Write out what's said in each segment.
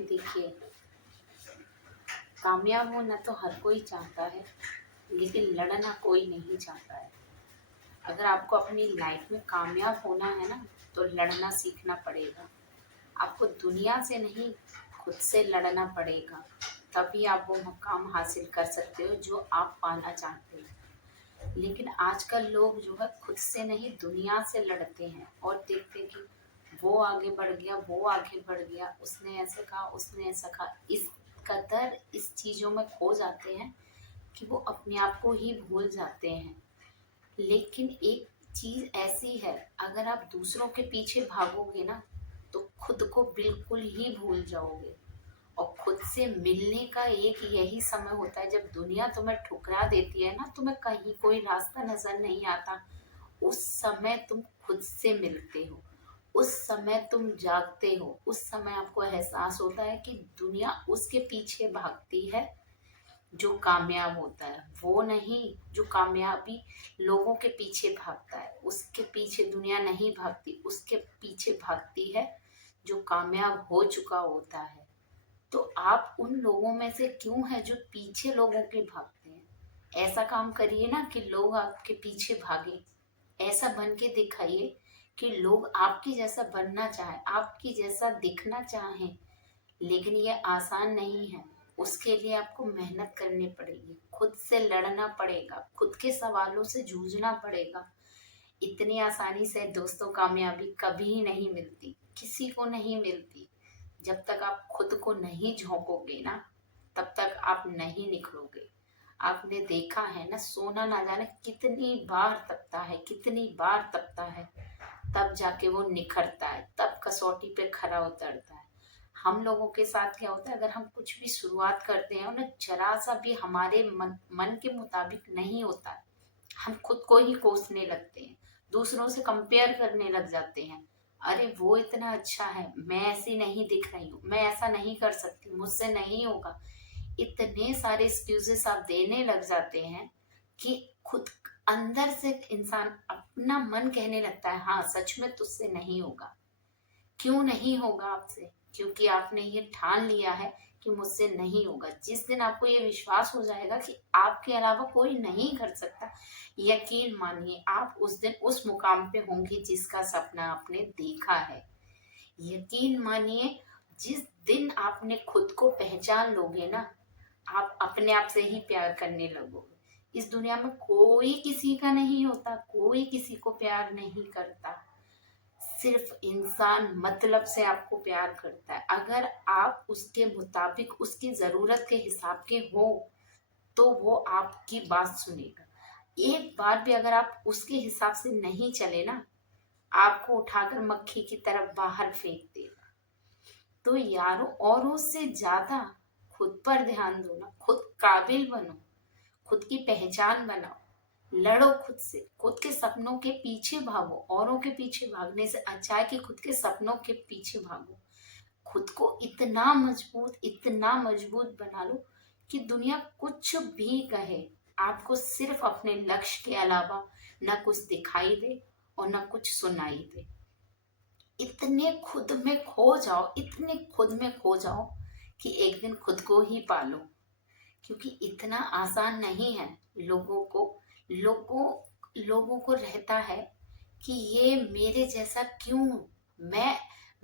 देखिए, कामयाब होना तो हर कोई चाहता है, लेकिन लड़ना कोई नहीं चाहता है। अगर आपको अपनी लाइफ में कामयाब होना है ना, तो लड़ना सीखना पड़ेगा। आपको दुनिया से नहीं, खुद से लड़ना पड़ेगा। तभी आप वो मुकाम हासिल कर सकते हो जो आप पाना चाहते हो। लेकिन आजकल लोग जो है खुद से नहीं, दुनिया से लड़ते हैं और देखते हैं कि वो आगे बढ़ गया, वो आगे बढ़ गया, उसने ऐसे कहा, उसने ऐसा कहा। इस कदर इस चीज़ों में खो जाते हैं कि वो अपने आप को ही भूल जाते हैं। लेकिन एक चीज़ ऐसी है, अगर आप दूसरों के पीछे भागोगे ना, तो खुद को बिल्कुल ही भूल जाओगे। और खुद से मिलने का एक यही समय होता है, जब दुनिया तुम्हें ठुकरा देती है ना, तुम्हें कहीं कोई रास्ता नजर नहीं आता, उस समय तुम खुद से मिलते हो। उस समय तुम जागते हो, उस समय आपको एहसास होता है कि दुनिया उसके पीछे भागती है जो कामयाब होता है, वो नहीं जो कामयाबी लोगों के पीछे भागता है। उसके पीछे दुनिया नहीं भागती, उसके पीछे भागती है जो कामयाब हो चुका होता है। तो आप उन लोगों में से क्यों हैं जो पीछे लोगों के भागते हैं? ऐसा काम करिए ना कि लोग आपके पीछे भागे। ऐसा बन के दिखाइए कि लोग आपकी जैसा बनना चाहे, आपकी जैसा दिखना चाहें। लेकिन ये आसान नहीं है। उसके लिए आपको मेहनत करनी पड़ेगी, खुद से लड़ना पड़ेगा, खुद के सवालों से जूझना पड़ेगा। इतनी आसानी से दोस्तों कामयाबी कभी नहीं मिलती, किसी को नहीं मिलती। जब तक आप खुद को नहीं झोंकोगे ना, तब तक आप नहीं निखरोगे। आपने देखा है ना, सोना ना जाने कितनी बार तपता है, कितनी बार तपता है, तब जाके वो निखरता है, तब कसौटी पे खरा उतरता है। हम लोगों के साथ क्या होता है, अगर हम कुछ भी शुरुआत करते हैं और ना जरा सा भी हमारे मन के मुताबिक नहीं होता है, हम खुद को ही कोसने लगते हैं, दूसरों से कंपेयर करने लग जाते हैं। अरे वो इतना अच्छा है, मैं ऐसी नहीं दिख रही हूँ, मैं ऐसा नहीं कर सकती, मुझसे नहीं होगा। इतने सारे एक्सक्यूजेस आप देने लग जाते हैं कि खुद अंदर से इंसान, अपना मन कहने लगता है हाँ सच में तुझसे नहीं होगा। क्यों नहीं होगा आपसे? क्योंकि आपने ये ठान लिया है कि मुझसे नहीं होगा। जिस दिन आपको ये विश्वास हो जाएगा कि आपके अलावा कोई नहीं कर सकता, यकीन मानिए आप उस दिन उस मुकाम पे होंगे जिसका सपना आपने देखा है। यकीन मानिए, जिस दिन आपने खुद को पहचान लोगे ना, आप अपने आप से ही प्यार करने लगोगे। इस दुनिया में कोई किसी का नहीं होता, कोई किसी को प्यार नहीं करता। सिर्फ इंसान मतलब से आपको प्यार करता है। अगर आप उसके मुताबिक, उसकी जरूरत के हिसाब के हो, तो वो आपकी बात सुनेगा। एक बार भी अगर आप उसके हिसाब से नहीं चले ना, आपको उठाकर मक्खी की तरफ बाहर फेंक देगा। तो यारों, औरों से ज्यादा खुद पर ध्यान दो ना, खुद काबिल बनो, खुद की पहचान बनाओ, लड़ो खुद से, खुद के सपनों के पीछे भागो। औरों के पीछे भागने से अच्छा है कि खुद के सपनों के पीछे भागो। खुद को इतना मजबूत बना लो कि दुनिया कुछ भी कहे, आपको सिर्फ अपने लक्ष्य के अलावा ना कुछ दिखाई दे और ना कुछ सुनाई दे। इतने खुद में खो जाओ, इतने खुद में खो जाओ कि एक दिन खुद को ही पालो। क्योंकि इतना आसान नहीं है। लोगों लोगों को रहता है कि ये मेरे जैसा क्यों।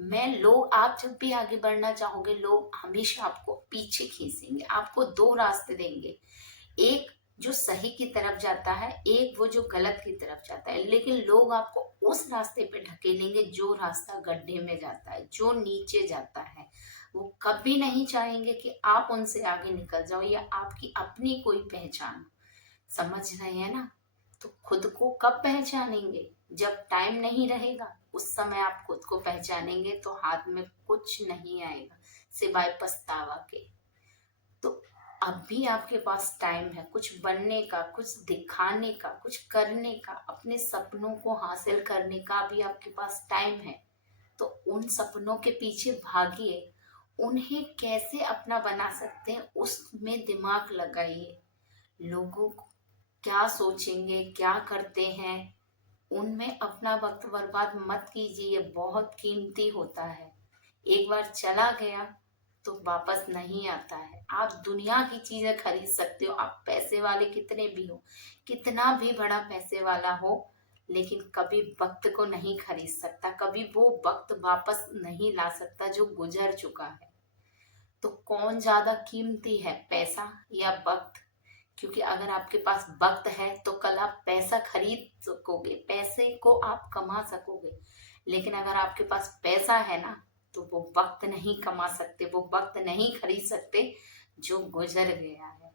मैं लोग, आप जब भी आगे बढ़ना चाहोगे, लोग हमेशा आपको पीछे खींचेंगे, आपको दो रास्ते देंगे। एक जो सही की तरफ जाता है, एक वो जो गलत की तरफ जाता है। लेकिन लोग आपको उस रास्ते पे ढकेलेंगे जो रास्ता गड्ढे में जाता है, जो नीचे जाता है। वो कभी नहीं चाहेंगे कि आप उनसे आगे निकल जाओ या आपकी अपनी कोई पहचान। समझ रहे हैं ना? तो खुद को कब पहचानेंगे? जब टाइम नहीं रहेगा, उस समय आप खुद को पहचानेंगे तो हाथ में कुछ नहीं आएगा सिवाय पछतावा के। तो अभी आपके पास टाइम है कुछ बनने का, कुछ दिखाने का, कुछ करने का, अपने सपनों को हासिल करने का भी आपके पास टाइम है। तो उन सपनों के पीछे भागिए। उन्हें कैसे अपना बना सकते हैं, उसमें दिमाग लगाइए। लोगों को क्या सोचेंगे, क्या करते हैं, उनमें अपना वक्त बर्बाद मत कीजिए। ये बहुत कीमती होता है। एक बार चला गया तो वापस नहीं आता है। आप दुनिया की चीजें खरीद सकते हो, आप पैसे वाले कितने भी हो, कितना भी बड़ा पैसे वाला हो, लेकिन कभी वक्त को नहीं खरीद सकता, कभी वो वक्त वापस नहीं ला सकता जो गुजर चुका है। तो कौन ज्यादा कीमती है, पैसा या वक्त? क्योंकि अगर आपके पास वक्त है तो कल आप पैसा खरीद सकोगे, पैसे को आप कमा सकोगे। लेकिन अगर आपके पास पैसा है ना, तो वो वक्त नहीं कमा सकते, वो वक्त नहीं खरीद सकते जो गुजर गया है।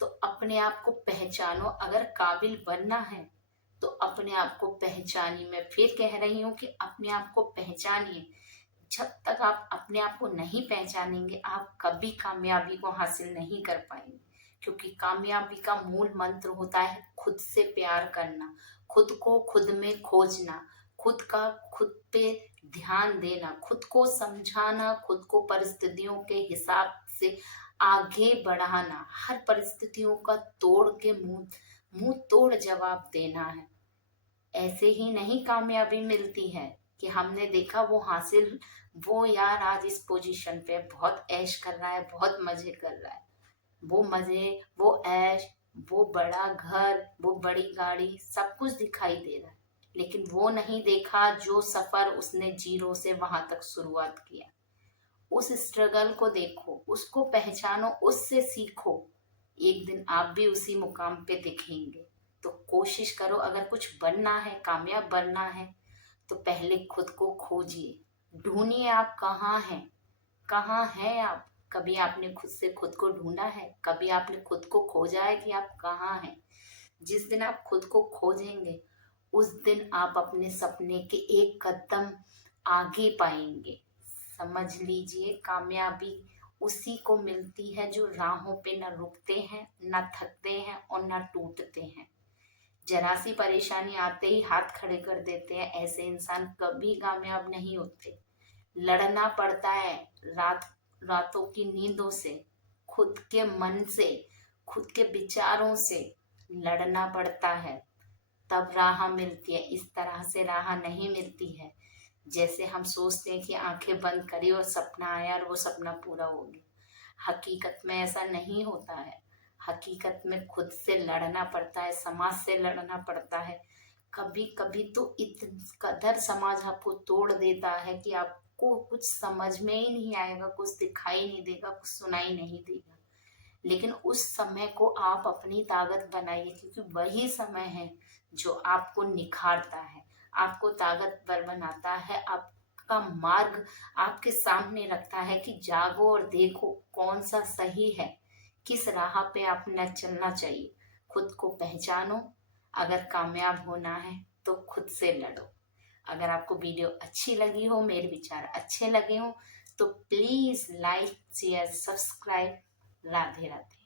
तो अपने आप को पहचानो, अगर काबिल बनना है तो अपने आप को पहचानिए। मैं फिर कह रही हूँ कि अपने आप को पहचानिए। जब तक आप अपने आप को नहीं पहचानेंगे, आप कभी कामयाबी को हासिल नहीं कर पाएंगे। क्योंकि कामयाबी का मूल मंत्र होता है खुद से प्यार करना, खुद को खुद में खोजना, खुद का खुद पे ध्यान देना, खुद को समझाना, खुद को परिस्थितियों के हिसाब से आगे बढ़ाना, हर परिस्थितियों का तोड़ के मुंह मुंह तोड़ जवाब देना है। ऐसे ही नहीं कामयाबी मिलती है कि हमने देखा वो हासिल, वो यार आज इस पोजीशन पे बहुत ऐश कर रहा है, बहुत मजे कर रहा है, वो मजे, वो ऐश, वो बड़ा घर, वो बड़ी गाड़ी, सब कुछ दिखाई दे रहा है। लेकिन वो नहीं देखा जो सफर उसने जीरो से वहां तक शुरुआत किया। उस स्ट्रगल को देखो, उसको पहचानो, उससे सीखो। एक दिन आप भी उसी मुकाम पे दिखेंगे। तो कोशिश करो, अगर कुछ बनना है, कामयाब बनना है, तो पहले खुद को खोजिए, ढूंढिए आप कहाँ हैं, कहाँ हैं आप। कभी आपने खुद से खुद को ढूंढा है? कभी आपने खुद को खोजा है कि आप कहाँ हैं? जिस दिन आप खुद को खोजेंगे, उस दिन आप अपने सपने के एक कदम आगे पाएंगे। समझ लीजिए, कामयाबी उसी को मिलती है जो राहों पे न रुकते हैं, न थकते हैं और न टूटते हैं। जरा सी परेशानी आते ही हाथ खड़े कर देते हैं, ऐसे इंसान कभी कामयाब नहीं होते। लड़ना पड़ता है रातों की नींदों से, खुद के मन से, खुद के विचारों से लड़ना पड़ता है, तब राह मिलती है। इस तरह से राह नहीं मिलती है जैसे हम सोचते हैं कि आंखें बंद करी और सपना आया और वो सपना पूरा हो गया। हकीकत में ऐसा नहीं होता है। हकीकत में खुद से लड़ना पड़ता है, समाज से लड़ना पड़ता है। कभी कभी तो इतनी कदर समाज आपको तोड़ देता है कि आपको कुछ समझ में ही नहीं आएगा, कुछ दिखाई नहीं देगा, कुछ सुनाई नहीं देगा। लेकिन उस समय को आप अपनी ताकत बनाइए, क्योंकि वही समय है जो आपको निखारता है, आपको ताकतवर बनाता है, आपका मार्ग आपके सामने रखता है कि जागो और देखो कौन सा सही है, किस राह पे आपने चलना चाहिए। खुद को पहचानो। अगर कामयाब होना है तो खुद से लड़ो। अगर आपको वीडियो अच्छी लगी हो, मेरे विचार अच्छे लगे हो, तो please like, share, subscribe. Radhe Radhe.